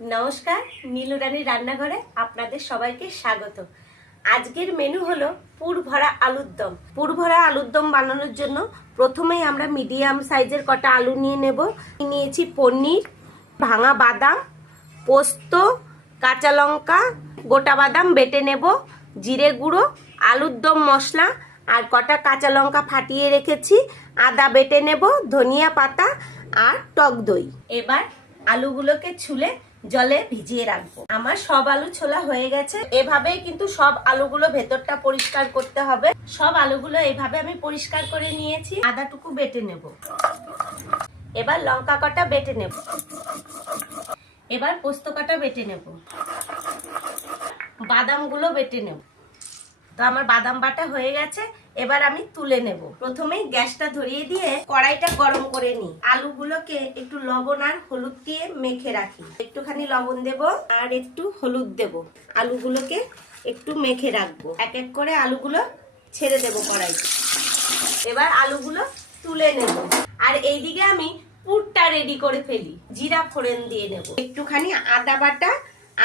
নমস্কার, নীলু রানীর রান্নাঘরে আপনাদের সবাইকে স্বাগত। আজকের মেনু হলো পুর ভরা আলুর দম। পুর ভরা আলুর দম বানানোর জন্য প্রথমেই আমরা মিডিয়াম সাইজের কটা আলু নিয়ে নেব। নিয়েছি পনির, ভাঙা বাদাম, পোস্ত, কাঁচা লঙ্কা, গোটা বাদাম বেটে নেব, জিরে গুঁড়ো, আলুর দম মশলা আর কটা কাঁচা লঙ্কা ফাটিয়ে রেখেছি, আদা বেটে নেব, ধনিয়া পাতা আর টক দই। এবার আলুগুলোকে ছুলে জলে ভিজিয়ে রাখবো। আমার সব আলু ছোলা হয়ে গেছে। এভাবেই কিন্তু সব আলুগুলো ভেতরটা পরিষ্কার করতে হবে। সব আলুগুলো এভাবে আমি পরিষ্কার করে নিয়েছি। আদাটুকু বেটে নেব। এবার লঙ্কা কটা বেটে নেব। এবার পোস্ত কটা বেটে নেব। বাদামগুলো বেটে নেব। তো আমার বাদাম বাটা হয়ে গেছে। এবার আমি তুলে নেব। প্রথমেই গ্যাসটা ধরিয়ে দিয়ে কড়াইটা গরম করে নিই। আলুগুলোকে একটু লবণ আর হলুদ দিয়ে মেখে রাখি। একটুখানি লবণ দেব আর একটু হলুদ দেব। আলুগুলোকে একটু মেখে রাখবো। এক এক করে আলুগুলো ছেড়ে দেব কড়াইতে। এবার আলুগুলো তুলে নেব। আর এইদিকে আমি পুরটা রেডি করে ফেলি। জিরা ফোড়ন দিয়ে নেব, একটুখানি আদা বাটা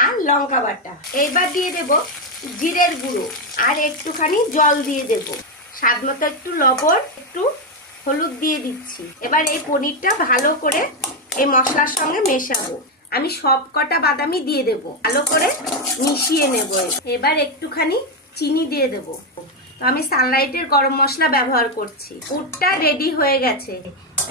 আর লঙ্কা বাটা। এবার দিয়ে দেব জিরের গুঁড়ো আর একটুখানি জল দিয়ে দেব। স্বাদ মতো একটু লবণ, একটু হলুদ দিয়ে দিচ্ছি। এবার এই পনিরটা ভালো করে এই মশলার সঙ্গে মেশাবো। আমি সব কটা বাদামই দিয়ে দেব, ভালো করে মিশিয়ে নেব। এবার একটুখানি চিনি দিয়ে দেব। তো আমি সানলাইটের গরম মশলা ব্যবহার করছি। পুরটা রেডি হয়ে গেছে।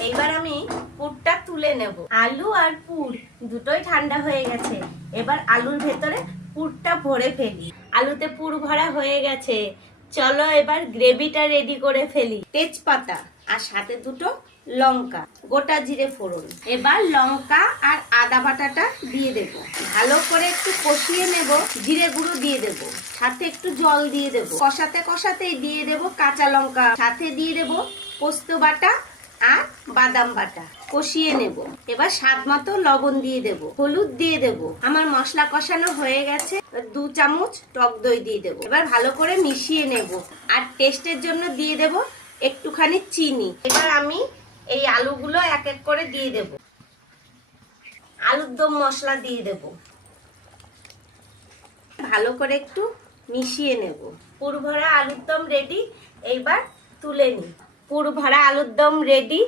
এইবার আমি পুরটা তুলে নেব। আলু আর পুর দুটোই ঠান্ডা হয়ে গেছে। এবার আলুর ভেতরে পুরটা ভরে ফেলি। আলুতে পুর ভরা হয়ে গেছে। চলো এবার গ্রেভিটা রেডি করে ফেলি। তেজপাতা আর সাথে দুটো লঙ্কা, গোটা জিরে ফোড়ন। এবার লঙ্কা আর আদা বাটাটা দিয়ে দেব। ভালো করে একটু কষিয়ে নেব। জিরে গুঁড়ো দিয়ে দেব, সাথে একটু জল দিয়ে দেব। কষাতে কষাতেই দিয়ে দেব কাঁচা লঙ্কা, সাথে দিয়ে দেব পোস্ত বাটা আর বাদাম বাটা। কষিয়ে নেব। এবার স্বাদ মতো লবণ দিয়ে দেব, হলুদ দিয়ে দেব। আমার মশলা কষানো হয়ে গেছে। 2 চামচ টক দই দিয়ে দেব। এবার ভালো করে মিশিয়ে নেব। আর টেস্টের জন্য দিয়ে দেব একটুখানি চিনি। এবার আমি এই আলুগুলো এক এক করে দিয়ে দেব। আলুর দম মশলা দিয়ে দেব। ভালো করে একটু মিশিয়ে নেব। পুর ভরা আলুর দম রেডি। এইবার তুলে নিই। পুর ভরা আলুর দম রেডি।